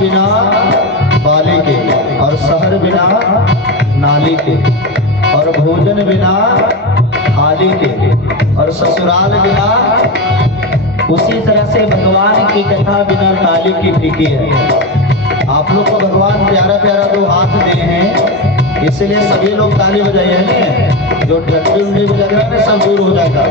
बिना बाली के, और शहर बिना नाली के, और भोजन बिना थाली के, और ससुराल बिना। उसी तरह से भगवान की कथा बिना ताली की फीकी है। आप लोग को भगवान प्यारा प्यारा दो हाथ दिए हैं, इसलिए सभी लोग ताली बजाइए ना। जो ठंडी उंडी भी लग रहा है ना, सब दूर हो जाएगा।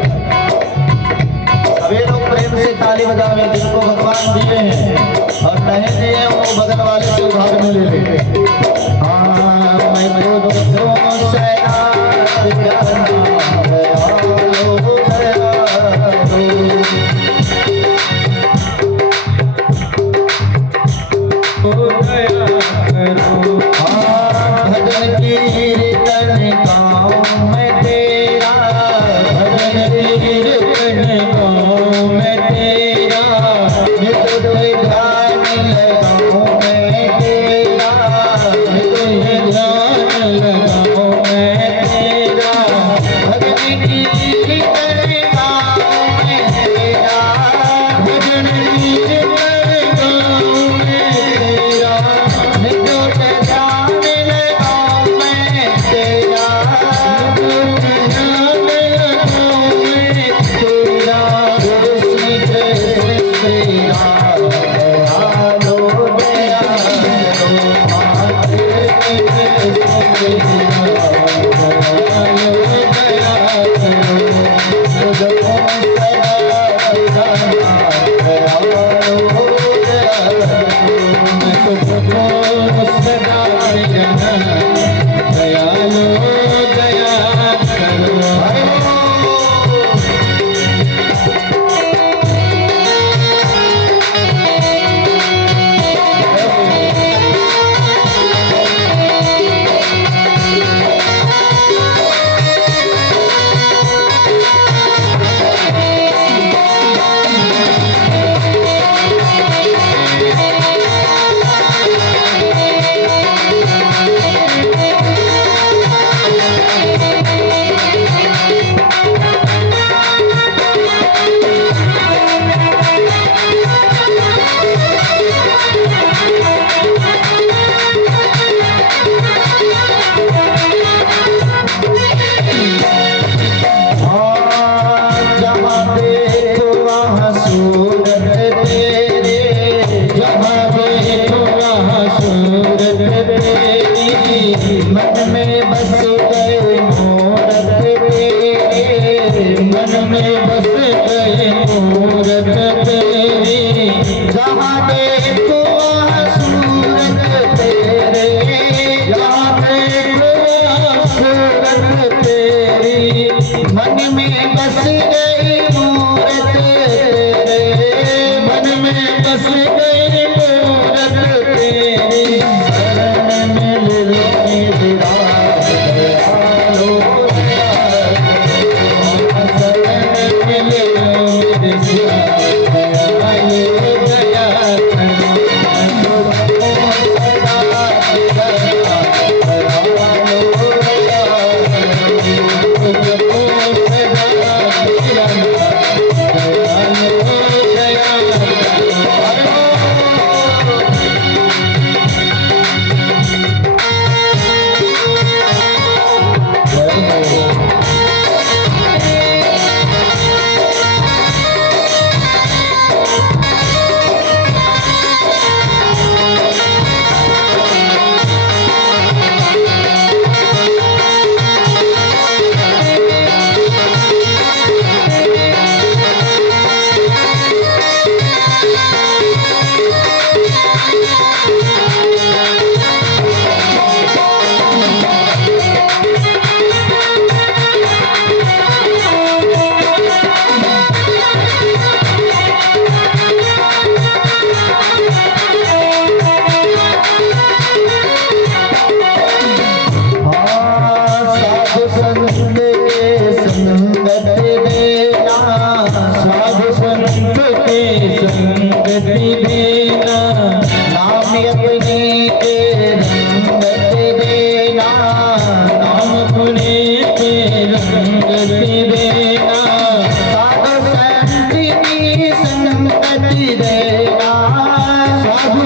सभी लोग प्रेम से ताली बजावे, जिनको भगवान दिए हैं, और नहीं दिए वो बगल वाले से भाग में ले ले। हाँ मैं भजन कीर्तन गाऊं मैं तेरा, भजन कीर्तन गाऊं मैं तेरा, नित ध्यान लगाऊं मैं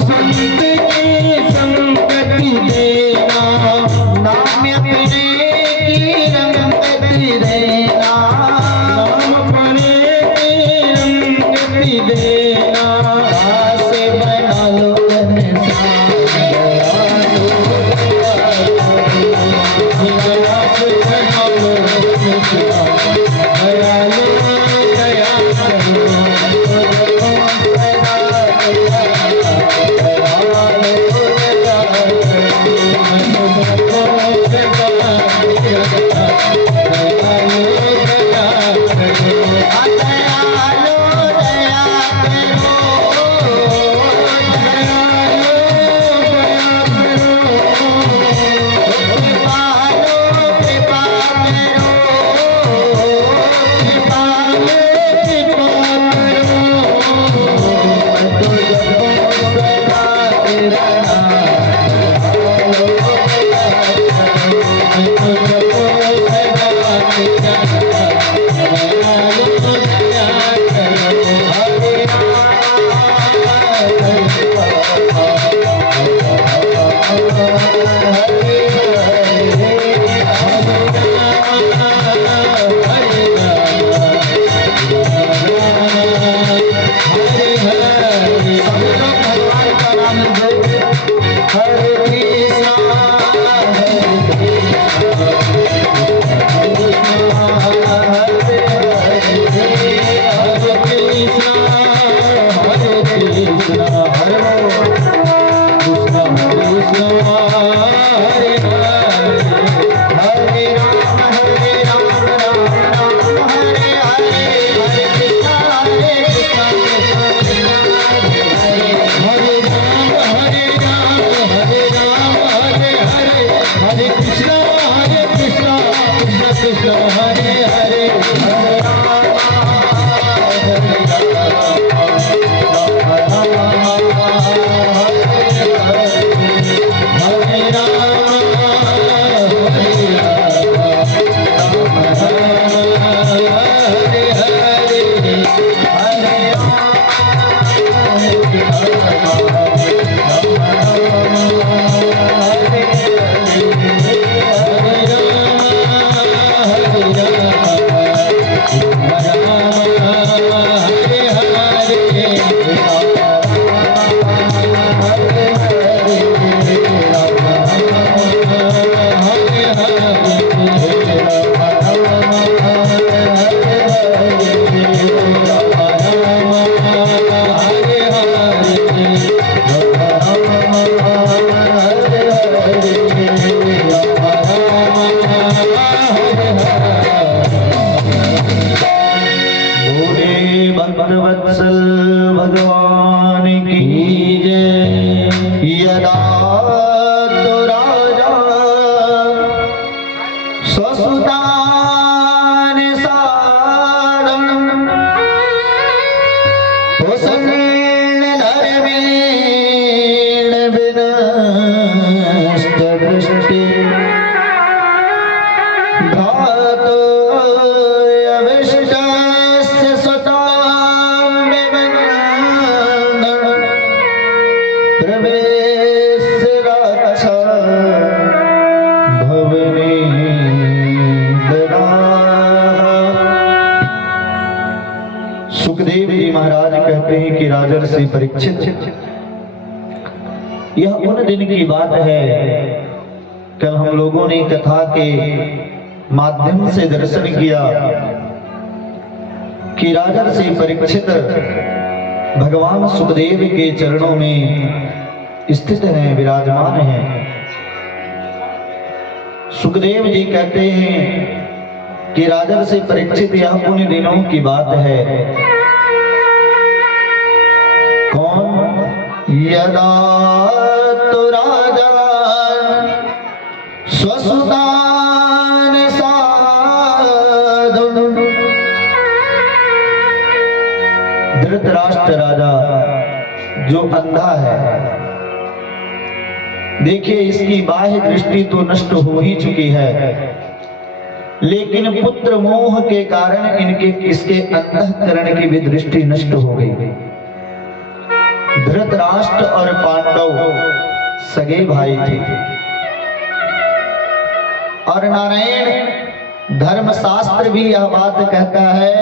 संत की संगति देना, नाम अपने की रंगति देना, नाम अपने की रंगति देना। से बना लो भक्तवत्सल भगवान की जय। यदा तो राजा स्वसुतान साधन प्रसन्न धर्मेण विनष्ट दृष्टि धातु अविष्टस्य स्वतां विवन्दन् प्रवेश्य रक्षा भवने ददाह। सुखदेव जी महाराज कहते हैं कि राजर्षि परीक्षित, यह उन दिन की बात है कल हम लोगों ने कथा के माध्यम से दर्शन किया कि राजर्षि परीक्षित भगवान सुखदेव के चरणों में स्थित हैं, विराजमान हैं। सुखदेव जी कहते हैं कि राजर्षि परीक्षित यह उन दिनों की बात है। कौन? यदा तो राजा स्वसुतान साधु। धृतराष्ट्र राजा जो अंधा है, देखिए इसकी बाह्य दृष्टि तो नष्ट हो ही चुकी है, लेकिन पुत्र मोह के कारण इसके अंतःकरण की भी दृष्टि नष्ट हो गई। धृतराष्ट्र और पांडव सगे भाई थे और नारायण धर्मशास्त्र भी यह बात कहता है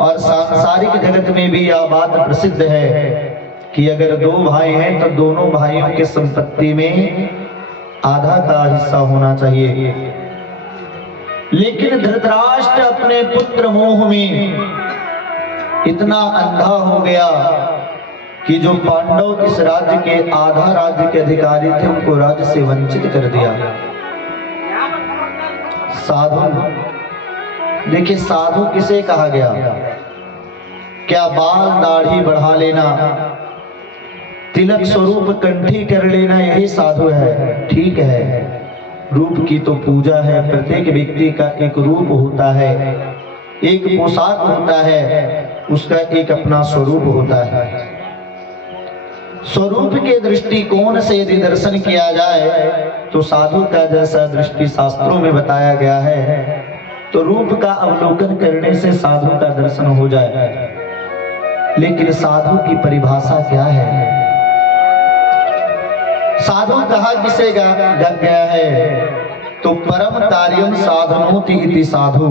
और सांसारिक जगत में भी यह बात प्रसिद्ध है कि अगर दो भाई हैं तो दोनों भाइयों की संपत्ति में आधा का हिस्सा होना चाहिए। लेकिन धृतराष्ट्र अपने पुत्र मोह में इतना अंधा हो गया कि जो पांडव इस राज्य के आधा राज्य के अधिकारी थे उनको राज्य से वंचित कर दिया। साधु, देखिए साधु किसे कहा गया? क्या बाल दाढ़ी बढ़ा लेना, तिलक स्वरूप कंठी कर लेना यही साधु है? ठीक है, रूप की तो पूजा है, प्रत्येक व्यक्ति का एक रूप होता है, एक पोशाक होता है, उसका एक अपना स्वरूप होता है। स्वरूप के दृष्टिकोण से यदि दर्शन किया जाए तो साधु का जैसा दृष्टि शास्त्रों में बताया गया है तो रूप का अवलोकन करने से साधु का दर्शन हो जाए। लेकिन साधु की परिभाषा क्या है? साधु कहा किसे गया है? तो परम कार्यम साधनोति इति साधु,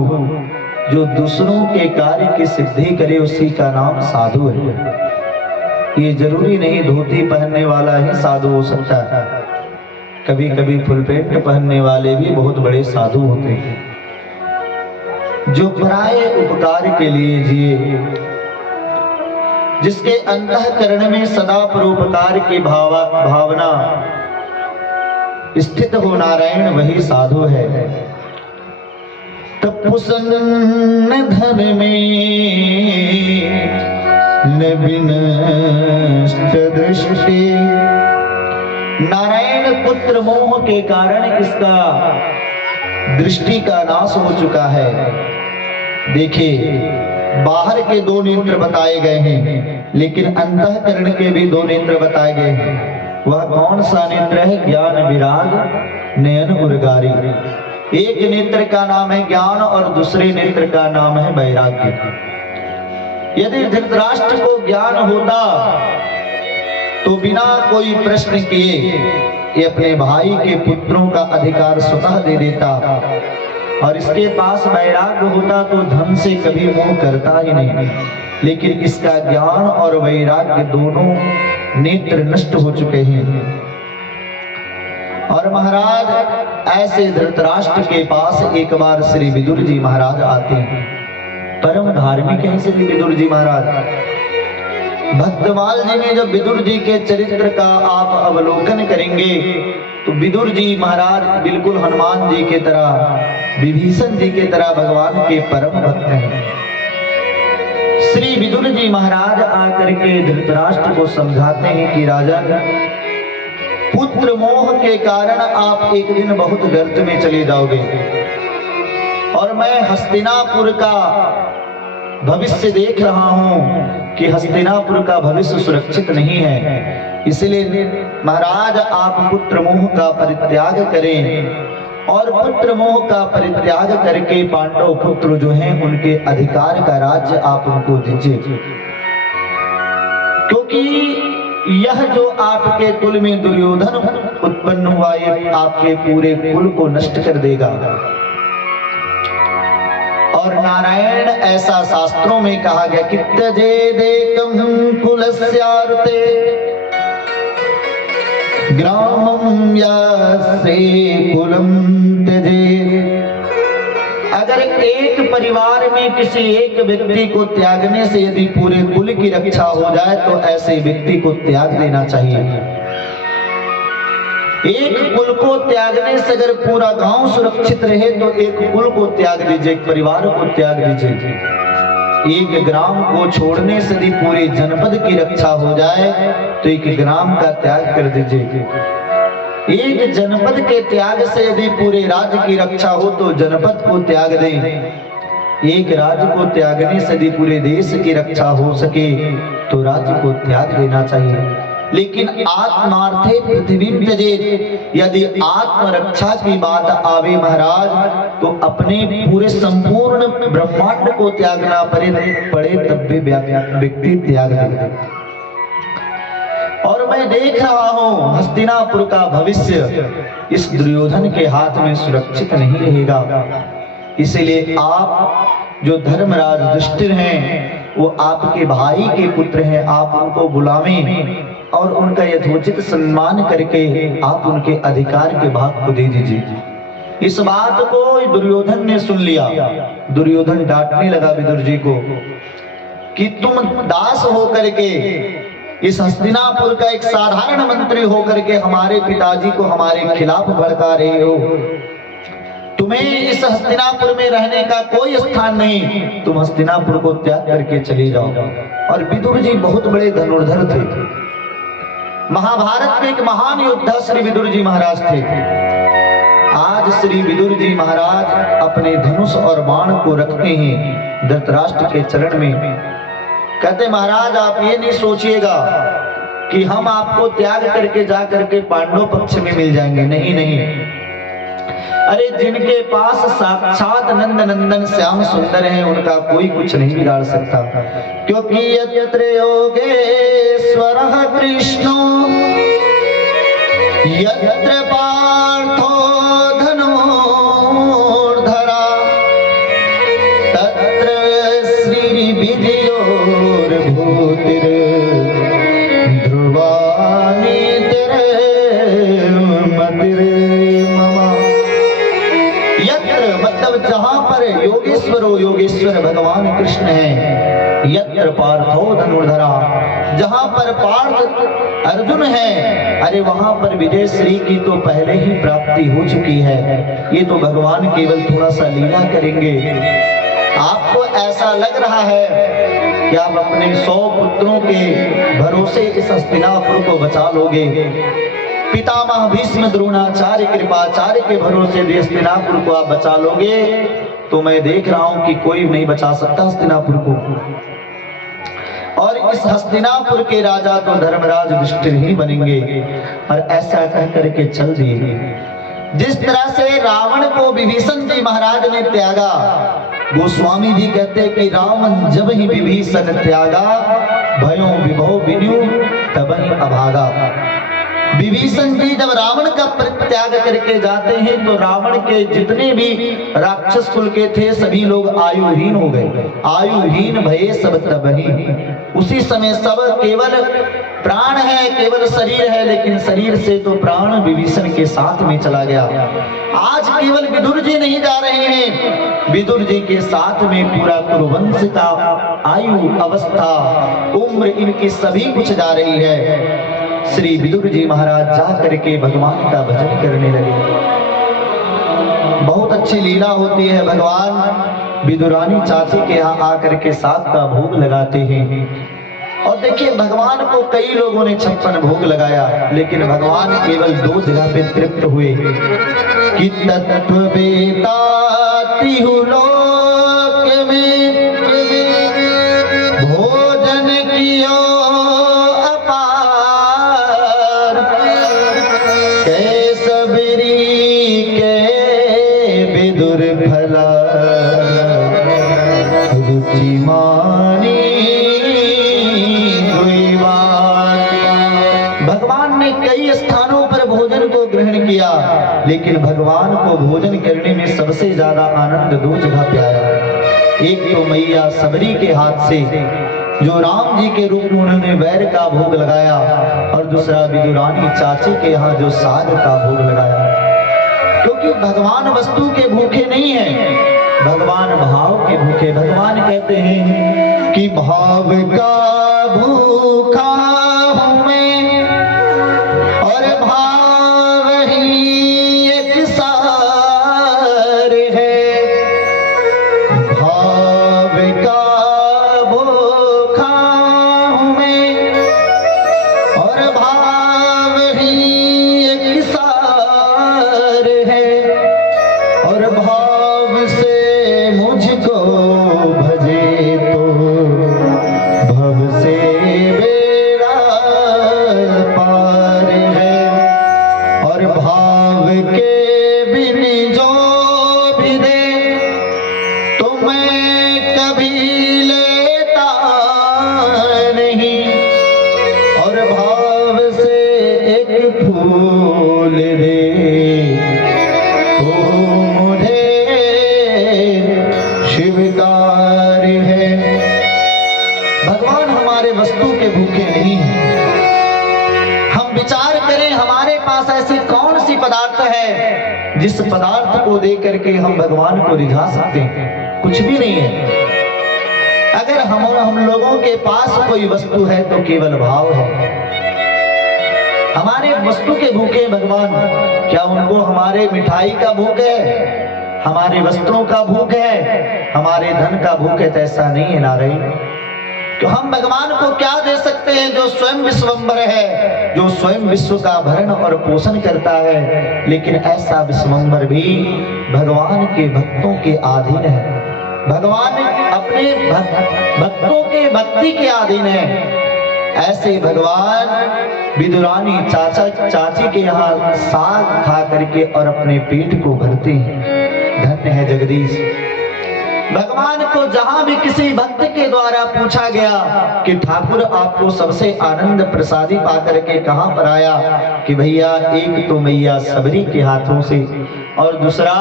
जो दूसरों के कार्य की सिद्धि करे उसी का नाम साधु है। ये जरूरी नहीं धोती पहनने वाला ही साधु हो सकता है, कभी कभी फुल पैंट पहनने वाले भी बहुत बड़े साधु होते हैं। जो पराये उपकार के लिए जिए, जिसके अंतःकरण में सदा परोपकार की भावना स्थित हो नारायण, वही साधु है। तपस्सन धन में न विनष्ट दृष्टि, नारायण पुत्र मोह के कारण इसका दृष्टि का नाश हो चुका है। देखिए बाहर के दो नेत्र बताए गए हैं लेकिन अंतःकरण के भी दो नेत्र बताए गए हैं। वह कौन सा नेत्र है? ज्ञान विराग नयन उर्गारी। एक नेत्र का नाम है ज्ञान और दूसरे नेत्र का नाम है वैराग्य। यदि धृतराष्ट्र को ज्ञान होता तो बिना कोई प्रश्न किए ये अपने भाई के पुत्रों का अधिकार स्वतः दे देता, और इसके पास वैराग्य होता तो धन से कभी मोह करता ही नहीं। लेकिन इसका ज्ञान और वैराग्य दोनों नेत्र नष्ट हो चुके हैं। और महाराज ऐसे धृतराष्ट्र के पास एक बार श्री विदुर जी महाराज आते हैं। परम धार्मिक है श्री विदुर जी महाराज। भक्तमाल जी में जब विदुर जी के चरित्र का आप अवलोकन करेंगे तो विदुर जी महाराज बिल्कुल हनुमान जी के तरह, विभीषण जी के तरह भगवान के परम भक्त हैं। श्री विदुर जी महाराज आकर के धृतराष्ट्र को समझाते हैं कि राजन, पुत्र मोह के कारण आप एक दिन बहुत गर्त में चले जाओगे और मैं हस्तिनापुर का भविष्य देख रहा हूं कि हस्तिनापुर का भविष्य सुरक्षित नहीं है। इसलिए महाराज आप पुत्र मोह का परित्याग करें और पुत्र मोह का परित्याग करके पांडव पुत्र जो हैं उनके अधिकार का राज्य आप उनको दीजिए, क्योंकि यह जो आपके कुल में दुर्योधन उत्पन्न हुआ ये आपके पूरे कुल को नष्ट कर देगा। और नारायण ऐसा शास्त्रों में कहा गया कि त्यजेदेकं कुलस्यार्थे ग्रामं यासे कुलम त्यजे। अगर एक परिवार में किसी एक व्यक्ति को त्यागने से यदि पूरे कुल की रक्षा हो जाए तो ऐसे व्यक्ति को त्याग देना चाहिए। एक कुल को त्यागने से अगर पूरा गांव सुरक्षित रहे तो एक कुल को त्याग दीजिए, एक परिवार को त्याग दीजिए। एक ग्राम को छोड़ने से यदि पूरे जनपद की रक्षा हो जाए तो एक ग्राम का त्याग कर दीजिए। एक जनपद के त्याग से यदि पूरे राज्य की रक्षा हो तो जनपद को त्याग दें। एक राज्य को त्यागने से यदि पूरे देश की रक्षा हो सके तो राज्य को त्याग देना चाहिए। लेकिन आत्मार्थे पृथ्वी त्यजेत, यदि आत्मरक्षा की बात आवे महाराज तो अपने पूरे संपूर्ण ब्रह्मांड को त्यागना पड़े तब भी व्यक्ति त्याग दे। मैं देख रहा हूं हस्तिनापुर का भविष्य इस दुर्योधन के हाथ में सुरक्षित नहीं रहेगा। इसलिए आप जो धर्मराज युधिष्ठिर हैं वो आपके भाई के पुत्र हैं, आप उनको बुलावें और उनका यथोचित सम्मान करके आप उनके अधिकार के भाग को दे दीजिए। इस बात को दुर्योधन ने सुन लिया। दुर्योधन डांटने लगा विदुर जी को कि तुम दास होकर के इस हस्तिनापुर का एक साधारण मंत्री होकर के हमारे पिताजी को हमारे खिलाफ भड़का रहे हो। तुम्हें इस हस्तिनापुर में रहने का कोई स्थान नहीं, तुम हस्तिनापुर को त्याग करके चले जाओ। और विदुर जी बहुत बड़े धनुर्धर थे, महाभारत के एक महान योद्धा श्री विदुर जी महाराज थे। आज श्री विदुर जी महाराज अपने धनुष और बाण को रखते हैं धृतराष्ट्र के चरण में। कहते महाराज आप ये नहीं सोचिएगा कि हम आपको त्याग करके जा करके पांडव पक्ष में मिल जाएंगे, नहीं नहीं। अरे जिनके पास साक्षात नंद नंदन श्याम सुंदर है उनका कोई कुछ नहीं बिगाड़ सकता, क्योंकि यत्र योगेश्वरः कृष्णो यत्र पार्थो धनुर्धरा तत्र श्री विजयोर्भूतिर् ध्रुवानि मतलब जहां पर योगेश्वरो योगेश्वर भगवान कृष्ण है, यत्र पार्थो धनुर्धरा जहां पर पार्थ अर्जुन है, अरे वहां पर विजय श्री की तो पहले ही प्राप्ति हो चुकी है। ये तो भगवान केवल थोड़ा सा लीला करेंगे। आपको ऐसा लग रहा है कि आप अपने 100 पुत्रों के भरोसे इस हस्तिनापुर को बचा लोगे, पितामह भीष्म द्रोणाचार्य कृपाचार्य के भरोसे हस्तिनापुर को आप बचा लोगे, तो मैं देख रहा हूं कि कोई नहीं बचा सकता हस्तिनापुर को। और इस हस्तिनापुर के राजा तो धर्मराज युधिष्ठिर ही बनेंगे। और ऐसा कह करके चल दिए। जिस तरह से रावण को विभीषण जी महाराज ने त्यागा, गोस्वामी जी कहते कि रावण जब ही विभीषण त्यागा भयो विभो विन्यु तब ही अभागा। विभीषण जी जब रावण का परित्याग करके जाते हैं तो रावण के जितने भी राक्षस कुल के थे सभी लोग आयुहीन हो गए। आयुहीन भये सब तबहि, उसी समय सब केवल प्राण है, केवल शरीर है, लेकिन शरीर से तो प्राण विभीषण के साथ में चला गया। आज केवल विदुर जी नहीं जा रहे हैं, विदुर जी के साथ में पूरा कुरुवंश का आयु अवस्था उम्र इनकी सभी कुछ जा रही है। श्री विदुर जी महाराज जा करके भगवान का भजन करने लगे। बहुत अच्छी लीला होती है। भगवान विदुरानी चाची के यहाँ आकर के साग का भोग लगाते हैं। और देखिए भगवान को कई लोगों ने 56 भोग लगाया, लेकिन भगवान केवल 2 जगह पे तृप्त हुए कि तत्व बेताती हूँ लोक में भोजन कियो लेकिन भगवान को भोजन करने में सबसे ज्यादा आनंद 2 जगह पे आया। एक तो मैया सबरी के हाथ से जो राम जी के रूप में उन्होंने वैर का भोग लगाया, और दूसरा विदुरानी चाची के यहाँ जो साग का भोग लगाया। क्योंकि भगवान वस्तु के भूखे नहीं है, भगवान भाव के भूखे। भगवान कहते हैं कि भाव का भूखा हूं मैं और भाव ही एक सार है। भाव का भूखा हूं मैं और भाव ही एक सार है, और भाव से मुझको भजे तो भव से बेड़ा जिस पदार्थ को दे करके हम भगवान को रिझा सकते हैं, कुछ भी नहीं है। अगर हम लोगों के पास कोई वस्तु है तो केवल भाव है। हमारे वस्तु के भूखे भगवान, क्या उनको हमारे मिठाई का भूख है, हमारे वस्त्रों का भूख है, हमारे धन का भूख है? तो ऐसा नहीं है नारायण। तो हम भगवान को क्या दे सकते हैं जो स्वयं विश्वम्बर है, जो स्वयं विश्व का भरण और पोषण करता है। लेकिन ऐसा विश्वम्बर भी भगवान के भक्तों के अधीन है। भगवान अपने भक्तों के भक्ति के अधीन है। ऐसे भगवान विदुरानी चाची के यहाँ साग खा करके और अपने पेट को भरते हैं। धन्य है जगदीश। भगवान को जहां भी किसी भक्त के द्वारा पूछा गया कि ठाकुर आपको सबसे आनंद प्रसादी पा करके कहां पर आया, कि भैया एक तो मैया सबरी के हाथों से और दूसरा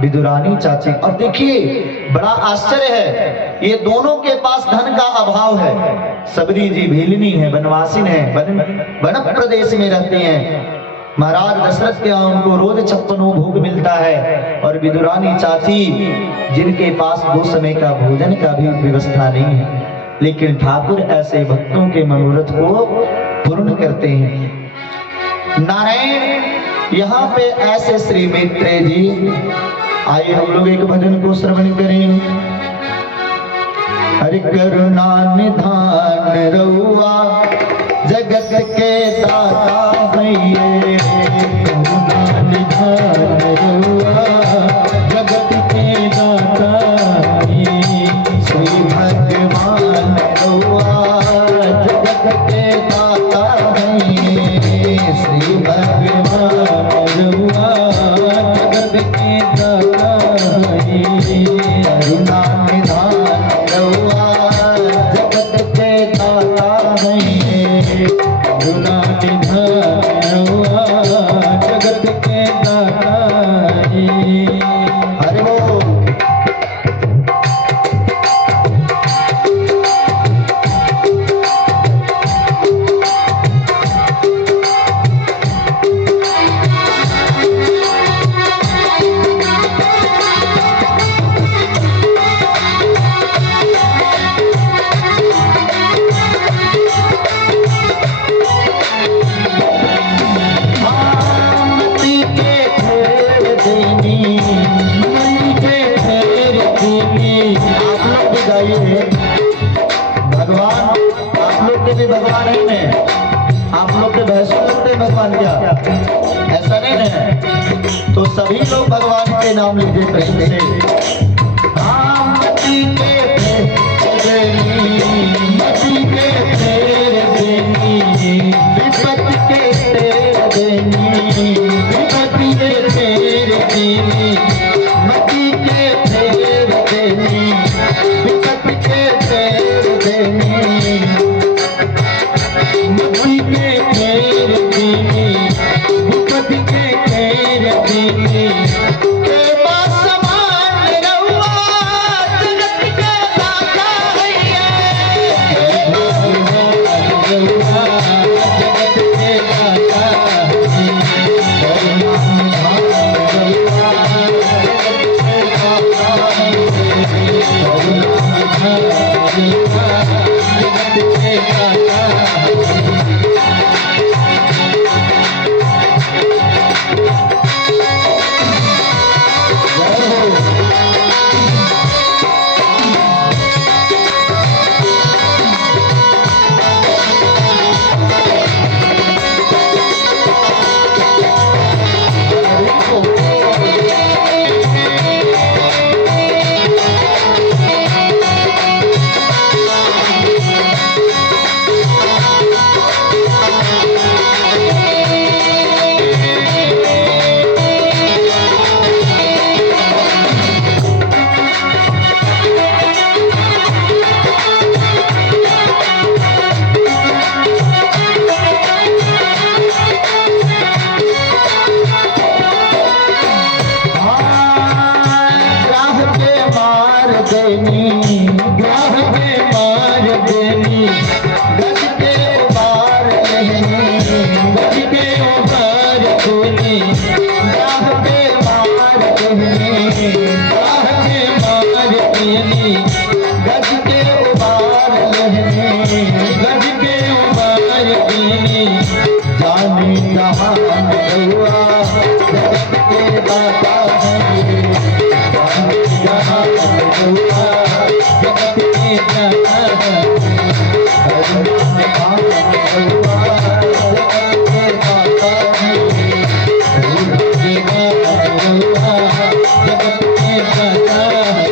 विदुरानी चाची। और देखिए बड़ा आश्चर्य है, ये दोनों के पास धन का अभाव है। सबरी जी भीलनी है, वनवासिन है, वन प्रदेश में रहती हैं। महाराज दशरथ के यहाँ उनको रोज 56 भोग मिलता है। और विदुरानी चाची जिनके पास 2 समय का भोजन का भी व्यवस्था नहीं है, लेकिन ठाकुर ऐसे भक्तों के मनोरथ को पूर्ण करते हैं। नारायण यहाँ पे ऐसे श्री मैत्रेय जी, आइए हम लोग एक भजन को श्रवण करें। हरि करुणा निधान रउआ जगत के दाता भैये, करुणा निधान रउआ जगत के दाता भैये। श्री भगवान रउआ जगत के दाता भैये, श्री भगवान रउआ जगत के दाता भैये। करुणा निधान रउआ जगत के दाता भैये, करुणा निधान रउआ जगत के दाता भैये। हरि बोल। भगवान आप लोग के भी भगवान है ना, आप लोग के भैंसों लगते भगवान क्या, ऐसा नहीं है? तो सभी लोग भगवान के नाम लीजिए प्रेम से। मती के मती के तेरे देनी, विपत्ति के तेरे देनी, विपत्ति के तेरे देनी, मती के तेरे देनी, विपत्ति के तेरे देनी, मती के तेरे देनी, विपत्ति के तेरे देनी। के पास समान रउआ जगत के दाता भैया, रउआ जगत के दाता भैये। करुणा निधान रउआ जाने जहान रउआ जगत के दाता है जाने जहान रउआ जगत के दाता है जाने जहान रउआ जगत के दाता है के दाता रहुआ जगत के दाता है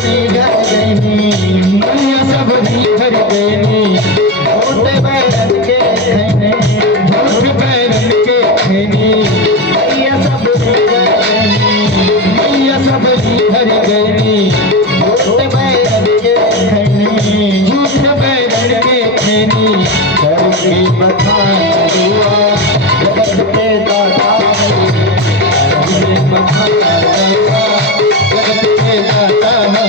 बिगड़ गईनी, मैया सब बिखर गईनी, झूठ बैरन के खैने, झूठ बैरन के खैनी, मैया सब बिगड़ गईनी, मैया सब बिखर गईनी, झूठ बैरन के खैने, झूठ बैरन के खैनी, करके बखान हुआ जगत के दाता है, करके बखान हुआ जगत के दाता है,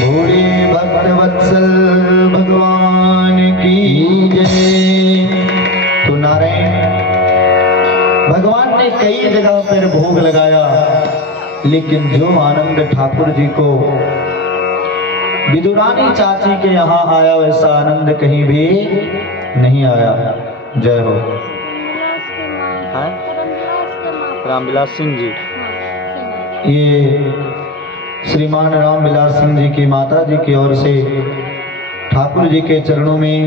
भोले भक्त वत्सल भगवान की जय। तो नारायण भगवान ने कई जगह पर भोग लगाया, लेकिन जो आनंद ठाकुर जी को विदुरानी चाची के यहाँ आया वैसा आनंद कहीं भी नहीं आया। जय हो। रामविलास सिंह जी, ये श्रीमान रामविलास सिंह जी की माता जी की ओर से ठाकुर जी के चरणों में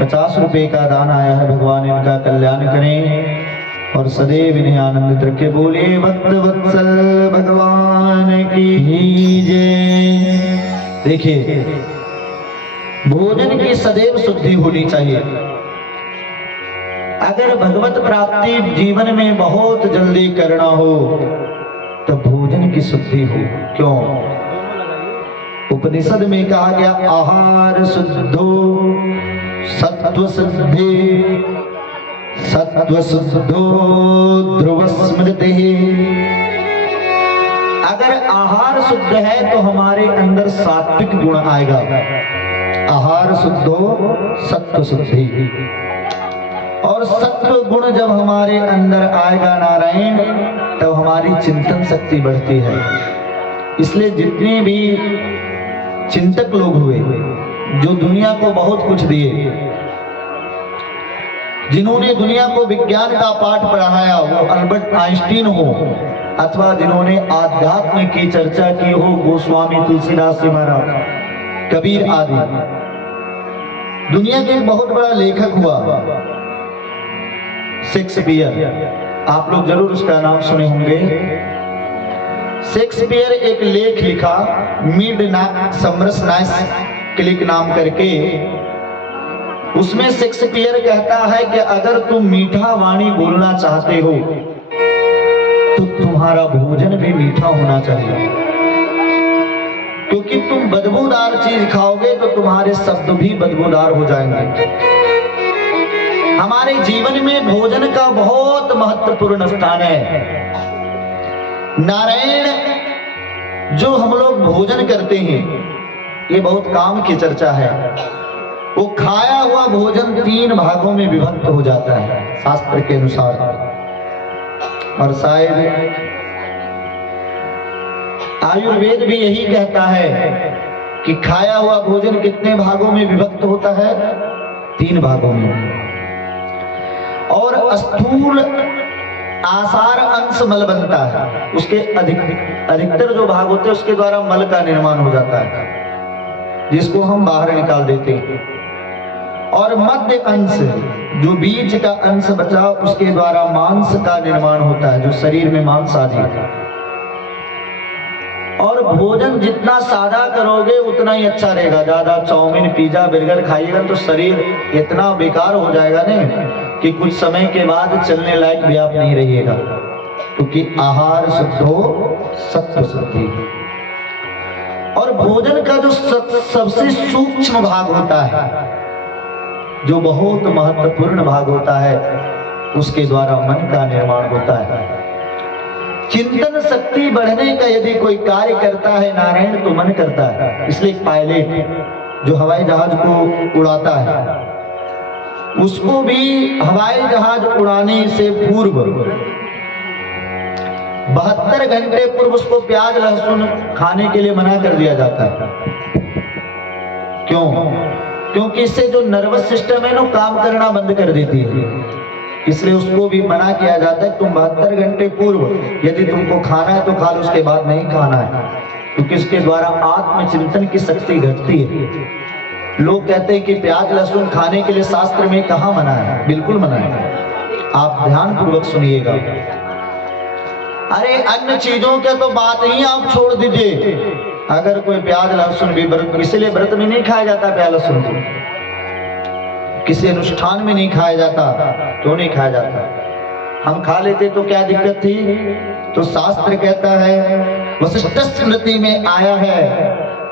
50 रुपए का दान आया है। भगवान इनका कल्याण करें और सदैव इन्हें आनंदित रखे। बोलिए भक्त वत्सल भगवान की जय। देखिए, भोजन की सदैव शुद्धि होनी चाहिए। अगर भगवत प्राप्ति जीवन में बहुत जल्दी करना हो तो भोजन की शुद्धि हो। क्यों? उपनिषद में कहा गया आहार शुद्धो सत्व शुद्धि, सत्व शुद्धो ध्रुव स्मृति। अगर आहार शुद्ध है तो हमारे अंदर सात्विक गुण आएगा। आहार शुद्धो सत्व शुद्धि, और सत्व गुण जब हमारे अंदर आएगा नारायण, तब हमारी चिंतन शक्ति बढ़ती है। इसलिए जितने भी चिंतक लोग हुए जो दुनिया को बहुत कुछ दिए, जिन्होंने दुनिया को विज्ञान का पाठ पढ़ाया, वो अल्बर्ट आइंस्टीन हो अथवा जिन्होंने आध्यात्म की चर्चा की हो, गोस्वामी तुलसीदास जी महाराज, कबीर आदि। दुनिया के एक बहुत बड़ा लेखक हुआ शेक्सपियर, आप लोग जरूर उसका नाम सुने होंगे। शेक्सपियर एक लेख लिखा मिडनाइट समरस नाइस क्लिक नाम करके। उसमें शेक्सपियर कहता है कि अगर तुम मीठा वाणी बोलना चाहते हो तो तुम्हारा भोजन भी मीठा होना चाहिए, क्योंकि तुम बदबूदार चीज खाओगे तो तुम्हारे शब्द भी बदबूदार हो जाएंगे। हमारे जीवन में भोजन का बहुत महत्वपूर्ण स्थान है। नारायण जो हम लोग भोजन करते हैं, ये बहुत काम की चर्चा है। वो खाया हुआ भोजन 3 भागों में विभक्त हो जाता है शास्त्र के अनुसार, और शायद आयुर्वेद भी यही कहता है कि खाया हुआ भोजन कितने भागों में विभक्त होता है? 3 भागों में। और स्थूल आसार अंश मल बनता है, उसके अधिकतर जो भाग होते हैं उसके द्वारा मल का निर्माण हो जाता है, जिसको हम बाहर निकाल देते हैं। और मध्य अंश, जो बीच का अंश बचा, उसके द्वारा मांस का निर्माण होता है, जो शरीर में मांस आदि है। और भोजन जितना सादा करोगे उतना ही अच्छा रहेगा। ज्यादा चाउमीन, पिज्जा, बर्गर खाइएगा तो शरीर इतना बेकार हो जाएगा नहीं कि कुछ समय के बाद चलने लायक भी आप नहीं रहिएगा, क्योंकि आहार शुद्ध हो, सत्व शुद्धि। और भोजन का जो सबसे सूक्ष्म भाग होता है, जो बहुत महत्वपूर्ण भाग होता है, उसके द्वारा मन का निर्माण होता है। चिंतन शक्ति बढ़ने का यदि कोई कार्य करता है नारायण, तो मन करता है। इसलिए पायलट जो हवाई जहाज को उड़ाता है, उसको भी हवाई जहाज उड़ाने से पूर्व 72 घंटे पूर्व उसको प्याज लहसुन खाने के लिए मना कर दिया जाता है। क्यों? क्योंकि इससे जो नर्वस सिस्टम है ना, काम करना बंद कर देती है। इसलिए उसको भी मना किया जाता है, तुम 72 घंटे पूर्व यदि तुमको खाना है तो खा लो, उसके बाद नहीं खाना है, क्योंकि इसके द्वारा आत्मचिंतन की शक्ति घटती है। लोग कहते हैं कि प्याज लहसुन खाने के लिए शास्त्र में कहाँ मना है? बिल्कुल मना है। आप ध्यान पूर्वक सुनिएगा। अरे अन्य चीजों के तो बात ही आप छोड़ दीजिए। अगर कोई प्याज लहसुन भी व्रत, इसलिए व्रत में नहीं खाया जाता प्याज लहसुन, किसी अनुष्ठान में नहीं खाया जाता। क्यों नहीं खाया जाता? हम खा लेते तो क्या दिक्कत थी? तो शास्त्र कहता है, वशिष्ठ स्मृति में आया है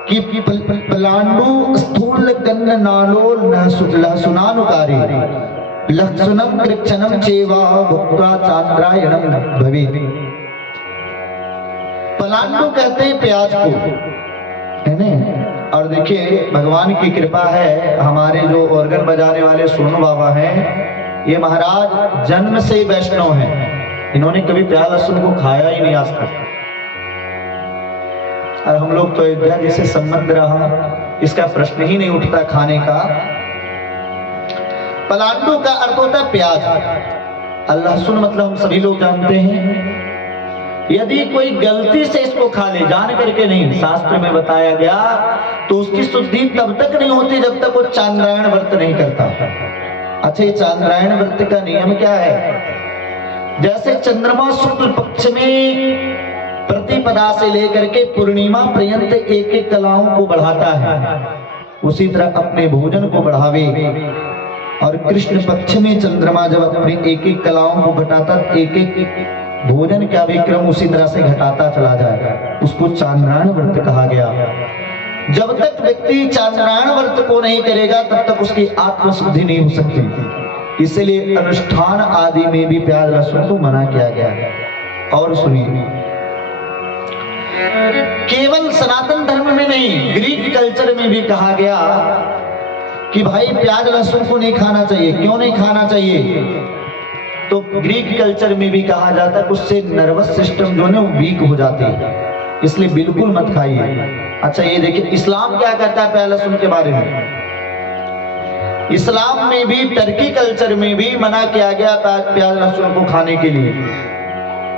कि पलांडु स्थूल कन्न नालो लहसुनानुकारी लहसुनम कृच्छनम चेवा भुक्त्वा चांद्रायणम भवेत्। पलांडु कहते हैं प्याज को, है ना। और देखिए भगवान की कृपा है, हमारे जो ऑर्गन बजाने वाले सोनू बाबा हैं, ये महाराज जन्म से ही वैष्णव हैं। इन्होंने कभी प्याज लहसुन को खाया ही नहीं आज तक। और हम लोग तो अयोध्या जिससे संबंध रहा, इसका प्रश्न ही नहीं उठता खाने का। पलांडु का अर्थ होता है प्याज, और लहसुन मतलब हम सभी लोग जानते हैं। यदि कोई गलती से इसको खा ले, जान करके नहीं, शास्त्र में बताया गया, तो उसकी शुद्धि तब तक नहीं होती जब तक वो चांद्रायण व्रत नहीं करता। अच्छा, ये चांद्रायण व्रत का नियम क्या है? जैसे चंद्रमा शुक्ल पक्ष में प्रतिपदा से लेकर के पूर्णिमा पर्यंत एक एक कलाओं को बढ़ाता है, उसी तरह अपने भोजन को बढ़ावे। और कृष्ण पक्ष में चंद्रमा जब अपने एक एक कलाओं को घटाता, एक एक भोजन का भी क्रम उसी तरह से घटाता चला जाएगा, उसको चांद्रायण व्रत कहा गया। जब तक व्यक्ति चांद्रायण व्रत को नहीं करेगा तब तक उसकी आत्मशुद्धि नहीं हो सकती। इसलिए अनुष्ठान आदि में भी प्याज लहसुन को मना किया गया है। और सुनिए, केवल सनातन धर्म में नहीं, ग्रीक कल्चर में भी कहा गया कि भाई प्याज लहसुन को नहीं खाना चाहिए। क्यों नहीं खाना चाहिए? तो ग्रीक कल्चर में भी कहा जाता है कि उससे नर्वस सिस्टम जो है वो वीक हो जाती है, इसलिए बिल्कुल मत खाइए। अच्छा, ये देखिए इस्लाम क्या कहता है प्याज लहसुन के बारे में। इस्लाम में भी, टर्की कल्चर में भी मना किया गया प्याज लहसुन को खाने के लिए।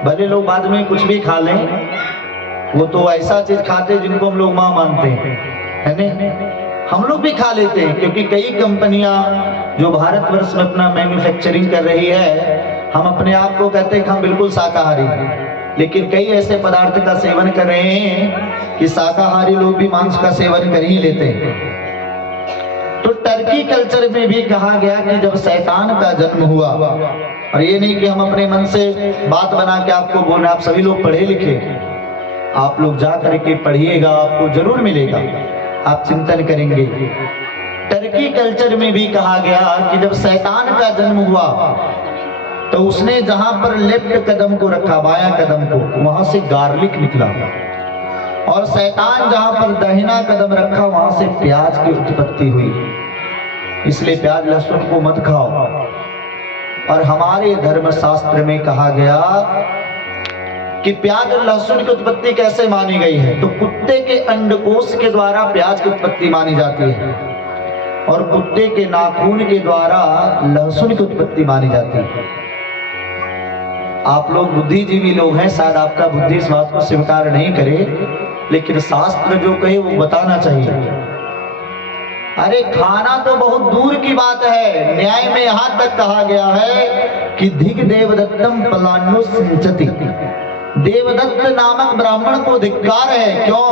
भले लोग बाद में कुछ भी खा लें, वो तो ऐसा चीज खाते जिनको हम लोग माँ मानते हैं, है ना। हम लोग भी खा लेते हैं, क्योंकि कई कंपनियां जो भारतवर्ष में अपना मैन्युफैक्चरिंग कर रही है, हम अपने आप को कहते हैं कि हम बिल्कुल शाकाहारी हैं, लेकिन कई ऐसे पदार्थ का सेवन कर रहे हैं कि शाकाहारी लोग भी मांस का सेवन कर ही लेते हैं। तो टर्की कल्चर में भी कहा गया कि जब शैतान का जन्म हुआ, और ये नहीं कि हम अपने मन से बात बना के आपको बोल रहे, आप सभी लोग पढ़े लिखे, आप लोग जा करके पढ़िएगा, आपको जरूर मिलेगा, आप चिंतन करेंगे। टर्की कल्चर में भी कहा गया कि जब शैतान का जन्म हुआ तो उसने जहां पर लेफ्ट कदम को रखा, बायां कदम को, वहां से गार्लिक निकला, और शैतान जहां पर दाहिना कदम रखा वहां से प्याज की उत्पत्ति हुई। इसलिए प्याज लहसुन को मत खाओ। और हमारे धर्म शास्त्र में कहा गया कि प्याज और लहसुन की उत्पत्ति कैसे मानी गई है, तो कुत्ते के अंडकोश के द्वारा प्याज की उत्पत्ति मानी जाती है, और कुत्ते के नाखून के द्वारा लहसुन की उत्पत्ति मानी जाती है। आप लोग बुद्धिजीवी लोग हैं, शायद आपका बुद्धि इस बात को स्वीकार नहीं करे, लेकिन शास्त्र जो कहे वो बताना चाहिए। अरे खाना तो बहुत दूर की बात है, न्याय में यहां तक कहा गया है कि धिक देवदत्तम पलाण्यो सिंचति। देवदत्त नामक ब्राह्मण को धिक्कार है। क्यों?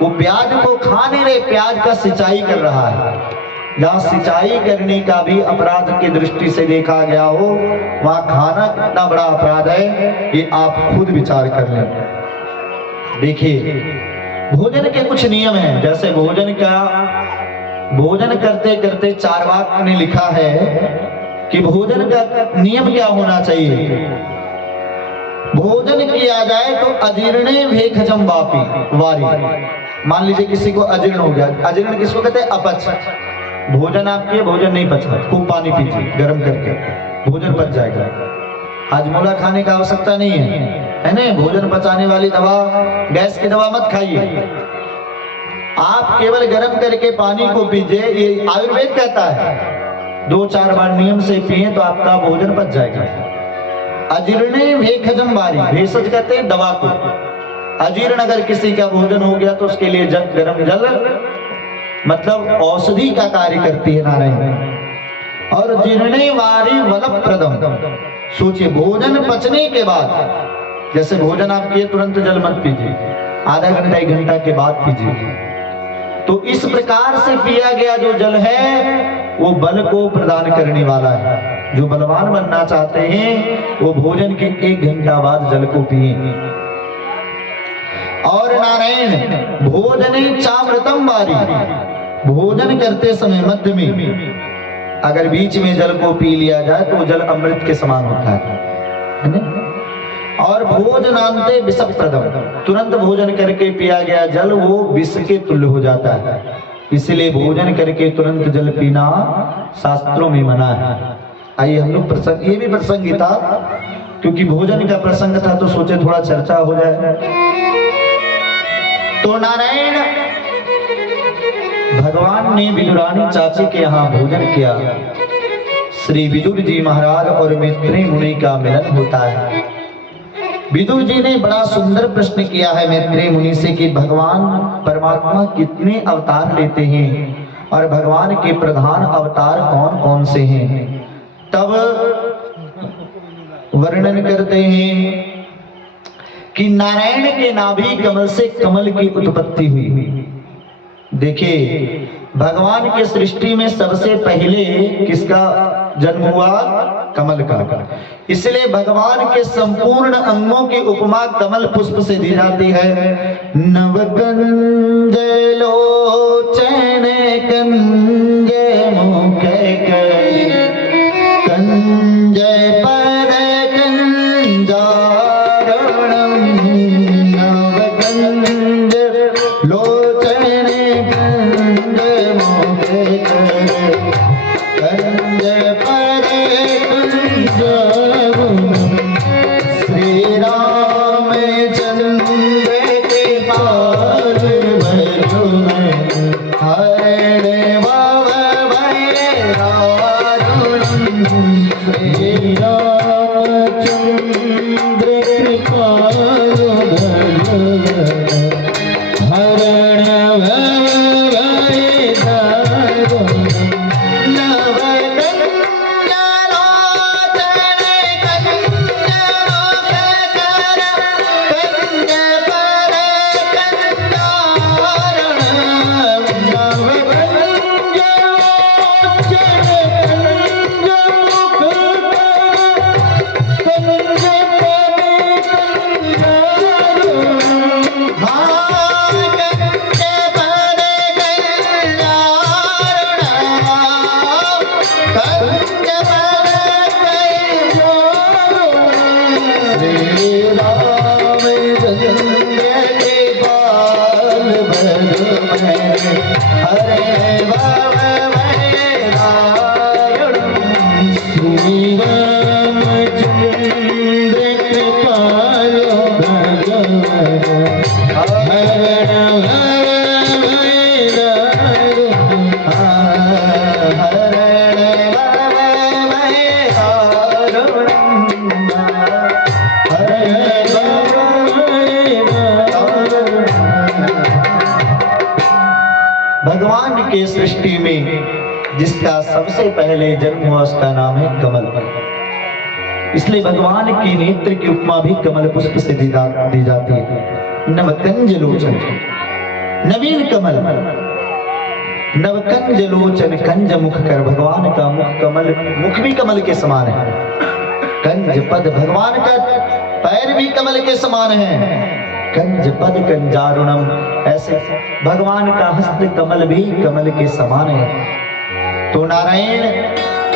वो प्याज को खा नहीं रहे, प्याज का सिंचाई कर रहा है। जहाँ सिंचाई करने का भी अपराध की दृष्टि से देखा गया हो, वहां खाना कितना बड़ा अपराध है, ये आप खुद विचार कर लें। देखिए, भोजन के कुछ नियम हैं। जैसे भोजन करते करते चार्वाक ने लिखा है कि भोजन का नियम क्या होना चाहिए। भोजन किया जाए तो अजीर्णे भेखजम वापी वारी। मान लीजिए किसी को अजीर्ण हो गया, अजीर्ण किसको कहते हैं? अपच। भोजन आप किए, भोजन नहीं पचा, खूब पानी पीजिए गर्म करके, भोजन पच जाएगा। हाजमोला खाने का आवश्यकता नहीं है ना? भोजन पचाने वाली दवा, गैस की दवा मत खाइए। आप केवल गर्म करके पानी को पीजिए, ये आयुर्वेद कहता है। 2-4 बार नियम से पिए तो आपका भोजन पच जाएगा। अजीर्णे भेखजम वारी, भेषज कहते हैं दवा को। अजीर्ण अगर किसी का भोजन हो गया तो उसके लिए गर्म जल मतलब औषधि का कार्य करती है नारायण। और जीर्णे वारी वलप्रदम। सोचिए, भोजन पचने के बाद, जैसे भोजन आप किए तुरंत जल मत पीजिए, आधा घंटा 1 घंटा के बाद पीजिए। तो इस प्रकार से पिया गया जो जल है वो बल को प्रदान करने वाला है। जो बलवान बनना चाहते हैं वो भोजन के 1 घंटा बाद जल को पिए। और नारायण भोजने चामृतम वारी, भोजन करते समय मध्य में अगर बीच में जल को पी लिया जाए तो जल अमृत के समान होता है। और भोजनांते विषप्रदम, तुरंत भोजन करके पिया गया जल वो विष के तुल्य हो जाता है। इसलिए भोजन करके तुरंत जल पीना शास्त्रों में मना है। आइए हम लोग प्रसंग, ये भी प्रसंग था क्योंकि भोजन का प्रसंग था तो सोचे थोड़ा चर्चा हो जाए। तो नारायण भगवान ने विदुरानी चाची के यहाँ भोजन किया। श्री विदुर जी महाराज और मैत्रेय मुनि का मिलन होता है। विदुर जी ने बड़ा सुंदर प्रश्न किया है मैत्रेय मुनि से कि भगवान परमात्मा कितने अवतार लेते हैं और भगवान के प्रधान अवतार कौन कौन से हैं। तब वर्णन करते हैं कि नारायण के नाभि कमल से कमल की उत्पत्ति हुई। देखिए, भगवान के सृष्टि में सबसे पहले किसका जन्म हुआ? कमल का। इसलिए भगवान के संपूर्ण अंगों की उपमा कमल पुष्प से दी जाती है। नवकंज लोचन कंज मुख कंज पर कंजारणम, नवकंज लोचन कंज मुख कंज पर कंजारणम, श्री रामचंद्र के पाद भजो हरण भगवान के सृष्टि में जिसका सबसे पहले जन्म हुआ उसका नाम है कमल। इसलिए भगवान की नेत्र की उपमा भी कमल पुष्प से दी जाती है। नवकंज लोचन, नवीन कमल, नवकंज लोचन, कंज मुख कर, भगवान का मुख कमल, मुख भी कमल के समान है। कंज पद, भगवान का पैर भी कमल के समान है। कंज पद कंजारुणम, ऐसे भगवान का हस्त कमल भी कमल के समान है। तो नारायण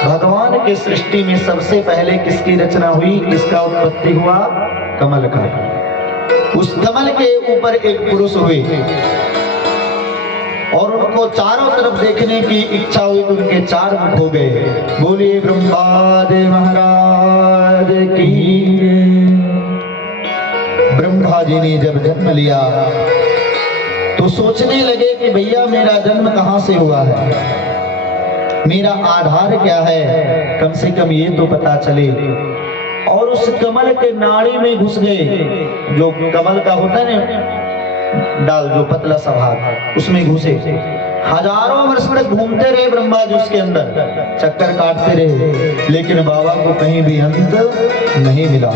भगवान के सृष्टि में सबसे पहले किसकी रचना हुई, किसका उत्पत्ति हुआ, कमल का। उस कमल के ऊपर एक पुरुष हुए और उनको चारों तरफ देखने की इच्छा हुई तो उनके चार मुख हो गए। बोलिए ब्रह्मादेव महाराज की। ब्रह्मा जी ने जब जन्म लिया तो सोचने लगे कि भैया मेरा जन्म कहां से हुआ है, मेरा आधार क्या है, कम से कम ये तो पता चले। और उस कमल के नाड़ी में घुस गए, जो कमल का होता है ना डाल, जो पतला सा भाग, उसमें घुसे। हजारों वर्ष तक घूमते रहे ब्रह्मा जी उसके अंदर, चक्कर काटते रहे, लेकिन बाबा को कहीं भी अंत नहीं मिला।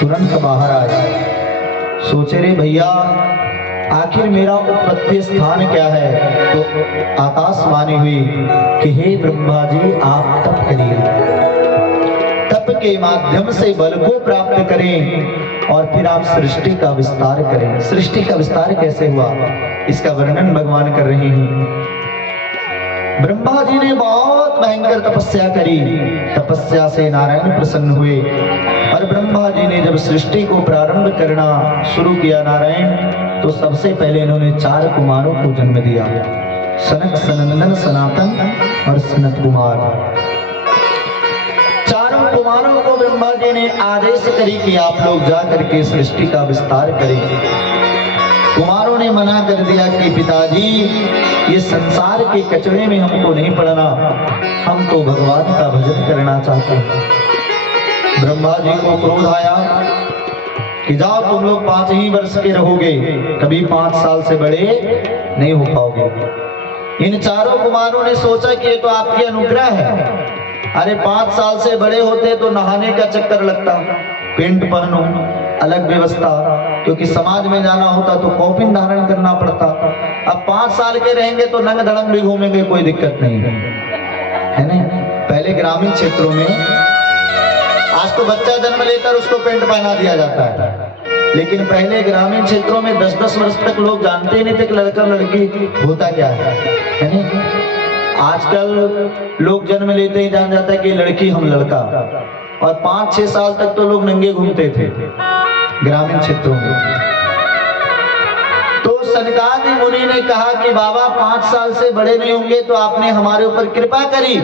तुरंत बाहर आए, सोचे रे भैया आखिर मेरा उत्पत्ति स्थान क्या है। तो आकाशवाणी हुई कि हे ब्रह्मा जी आप तप करिए, तप के माध्यम से बल को प्राप्त करें और फिर आप सृष्टि का विस्तार करें। सृष्टि का विस्तार कैसे हुआ इसका वर्णन भगवान कर रहे हैं। ब्रह्मा जी ने बहुत भयंकर तपस्या करी, तपस्या से नारायण प्रसन्न हुए और ब्रह्मा जी ने जब सृष्टि को प्रारंभ करना शुरू किया नारायण, तो सबसे पहले इन्होंने चार कुमारों को जन्म दिया, सनक, सनंदन, सनातन और सनत कुमार। चारों कुमारों को ब्रह्मा जी ने आदेश करी कि आप लोग जा करके सृष्टि का विस्तार करें। कुमारों ने मना कर दिया कि पिताजी ये संसार के कचरे में हमको नहीं पड़ना, हम तो भगवान का भजन करना चाहते हैं। ब्रह्मा जी को क्रोध आया कि जाओ तुम लोग 5 ही वर्ष के रहोगे, कभी 5 साल से बड़े नहीं हो पाओगे। इन चारों कुमारों ने सोचा कि ये तो आपकी अनुग्रह है, अरे 5 साल से बड़े होते तो नहाने का चक्कर लगता, पेंट पहनो, अलग व्यवस्था, क्योंकि समाज में जाना होता तो कौपिन धारण करना पड़ता। अब 5 साल के रहेंगे तो नंग धड़ंग भी घूमेंगे, कोई दिक्कत नहीं है ना। पहले ग्रामीण क्षेत्रों में, आज तो बच्चा जन्म लेकर उसको पेंट पहना दिया जाता है, लेकिन पहले ग्रामीण क्षेत्रों में 10-10 वर्ष तक लोग जानते ही नहीं थे कि लड़का लड़की होता क्या है ना। आजकल लोग जन्म लेते ही जान जाता है कि लड़की हम लड़का, और 5-6 साल तक तो लोग नंगे घूमते थे ग्रामीण क्षेत्रों में। तो सनकादि मुनि ने कहा कि बाबा 5 साल से बड़े नहीं होंगे, तो आपने हमारे ऊपर कृपा करी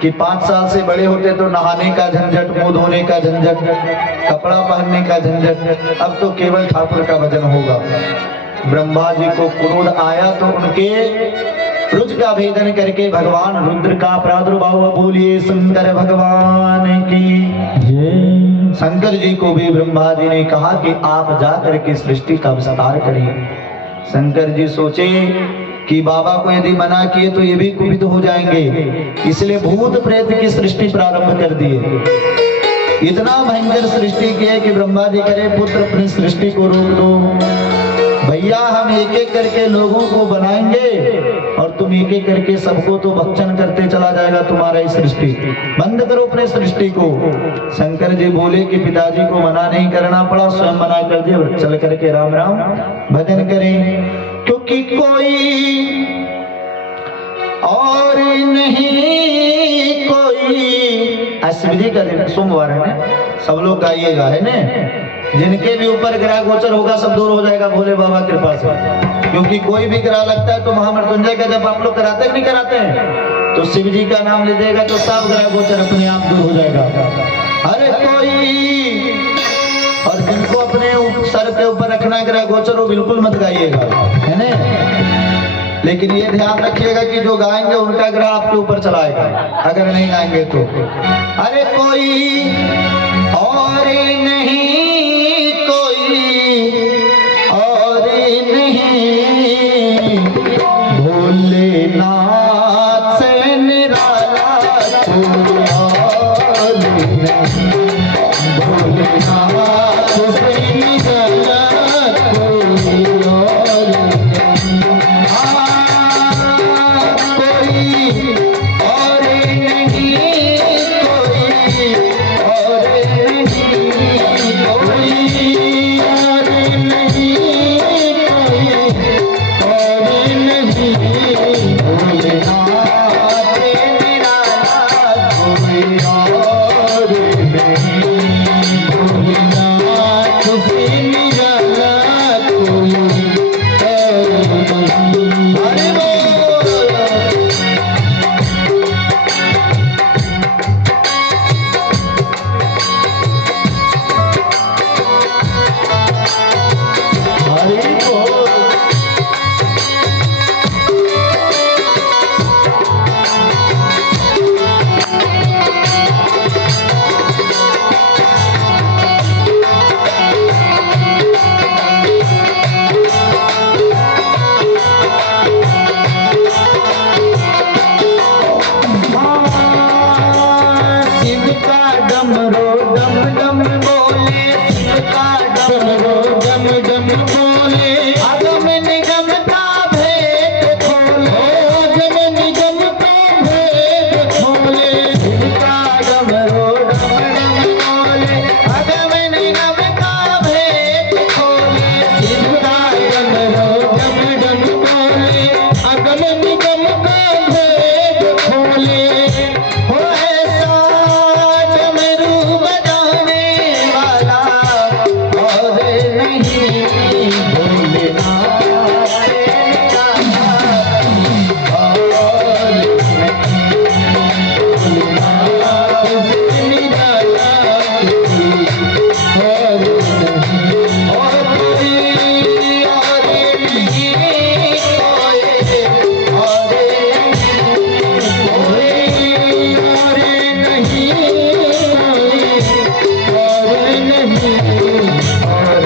कि 5 साल से बड़े होते तो नहाने का झंझट, मुंह धोने का झंझट, कपड़ा पहनने का झंझट, अब तो केवल ठाकुर का भजन होगा। ब्रह्मा जी को क्रोध आया तो उनके रुच का भेदन करके भगवान रुद्र का प्रादुर्भाव। बोलिए शंकर भगवान की। शंकर जी को भी ब्रह्मा जी ने कहा कि आप जाकर के सृष्टि का विस्तार करिए। शंकर जी सोचे कि बाबा को यदि मना किए तो ये भी कुपित हो जाएंगे, इसलिए भूत प्रेत की सृष्टि प्रारंभ कर दिए। इतना भयंकर सृष्टि की है कि ब्रह्मा जी करे पुत्र अपनी सृष्टि को रोक दो भैया, हम एक एक करके लोगों को बनाएंगे और तुम एक एक करके सबको तो भक्षण करते चला जाएगा तुम्हारा ही सृष्टि, बंद करो अपने सृष्टि को। शंकर जी बोले कि पिताजी को मना नहीं करना पड़ा, स्वयं मना कर दिया, चल करके राम राम भजन करें, क्योंकि कोई और नहीं कोई। शिवजी का दिन सोमवार है ना, सब लोग गाइएगा है ना। जिनके भी ऊपर ग्रह गोचर होगा सब दूर हो जाएगा भोले बाबा कृपा से, क्योंकि कोई भी ग्रह लगता है तो महामृत्युंजय का जब आप लोग कराते हैं नहीं कराते हैं, तो शिव जी का नाम ले देगा तो सब ग्रह गोचर अपने आप दूर हो जाएगा। अरे कोई और जिनको अपने सर के ऊपर रखना ग्रह गोचर वो बिल्कुल मत गाइएगा, है ना। लेकिन ये ध्यान रखिएगा कि जो गाएंगे उनका ग्रह आपके ऊपर चलाएगा, अगर नहीं गाएंगे तो। अरे कोई और नहीं, कोई और नहीं, भोलेनाथ से निराला कोई और नहीं, भोलेनाथ से निराला कोई और नहीं। कोई और नहीं, कोई और नहीं, कोई और नहीं, कोई और नहीं, भोलेनाथ निराला कोई और नहीं, भोलेनाथ से निराला कोई और नहीं। हरि बोल। हरि बोल। शिव का डमरू डम डम बोले, शिव का डमरू डम डम बोले, अगम निगम का भेद खोले, अगम निगम का भेद खोले, शिव का डमरू डम डम बोले, अगम निगम का भेद खोले, शिव का डमरू डम डम बोले, अगम निगम का भेद खोले। हो ऐसा डमरू बजाने वाला और नहीं, भोलेनाथ से निराला और नहीं, भोलेनाथ से निराला और नहीं। और कोई और नहीं, कोई और नहीं, कोई और नहीं, और नहीं, और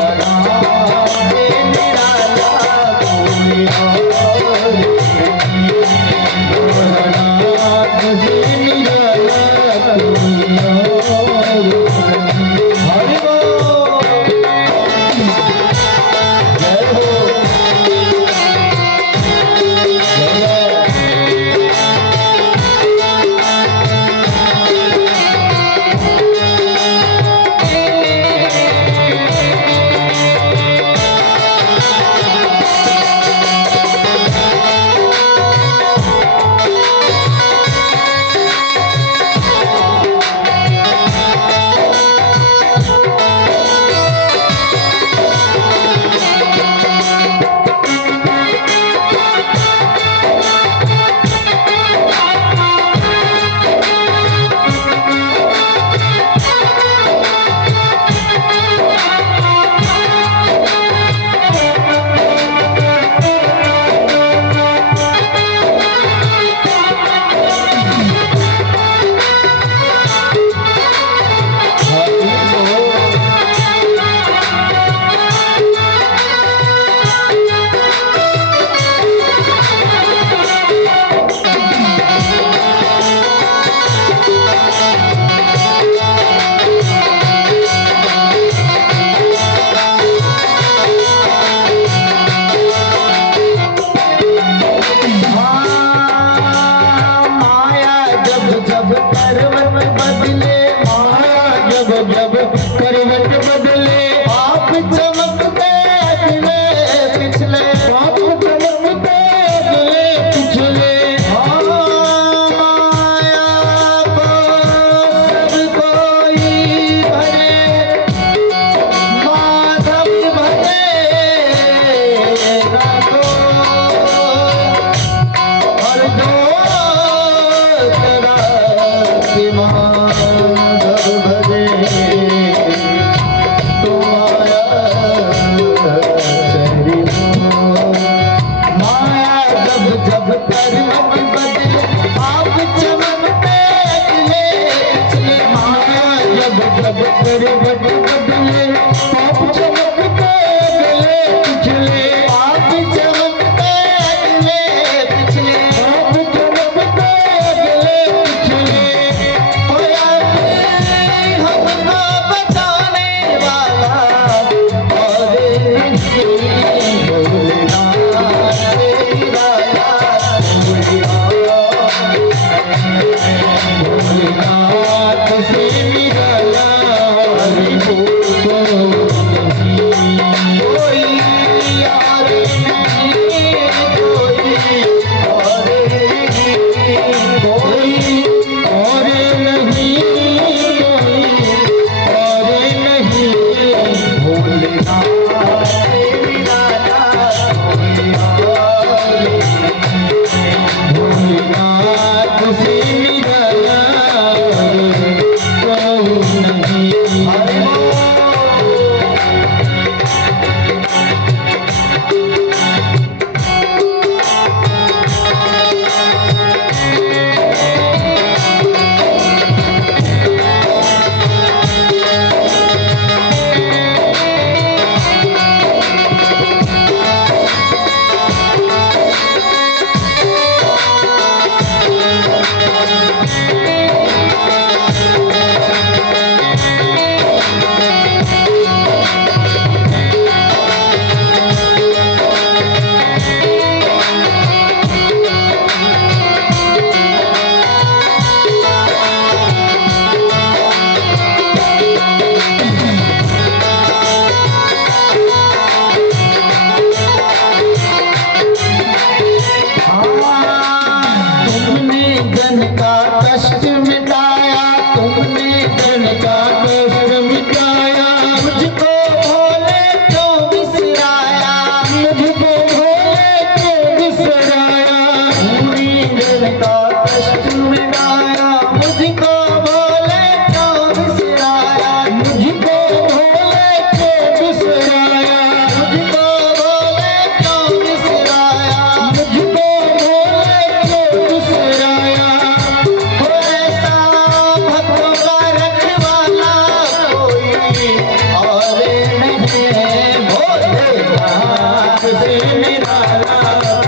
से निराला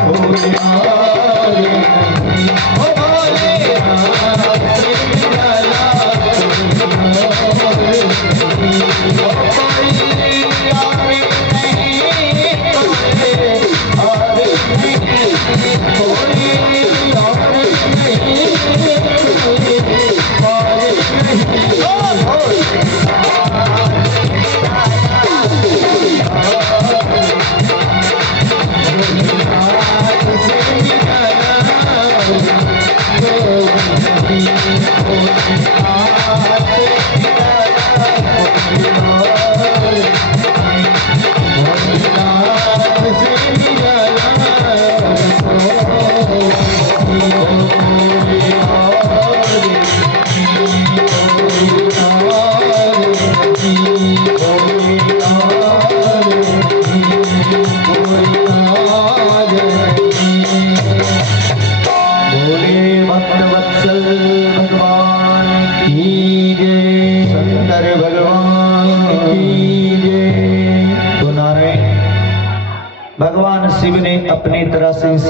कोई और नहीं। ओ भोले नाथ से निराला कोई और नहीं। ओ कोई और नहीं, कोई और नहीं, कोई और नहीं, कोई और नहीं। भोले भक्तवत्सल भगवान की जय, शंकर भगवान की जय। तो नारायण भगवान शिव ने अपनी तरह से इस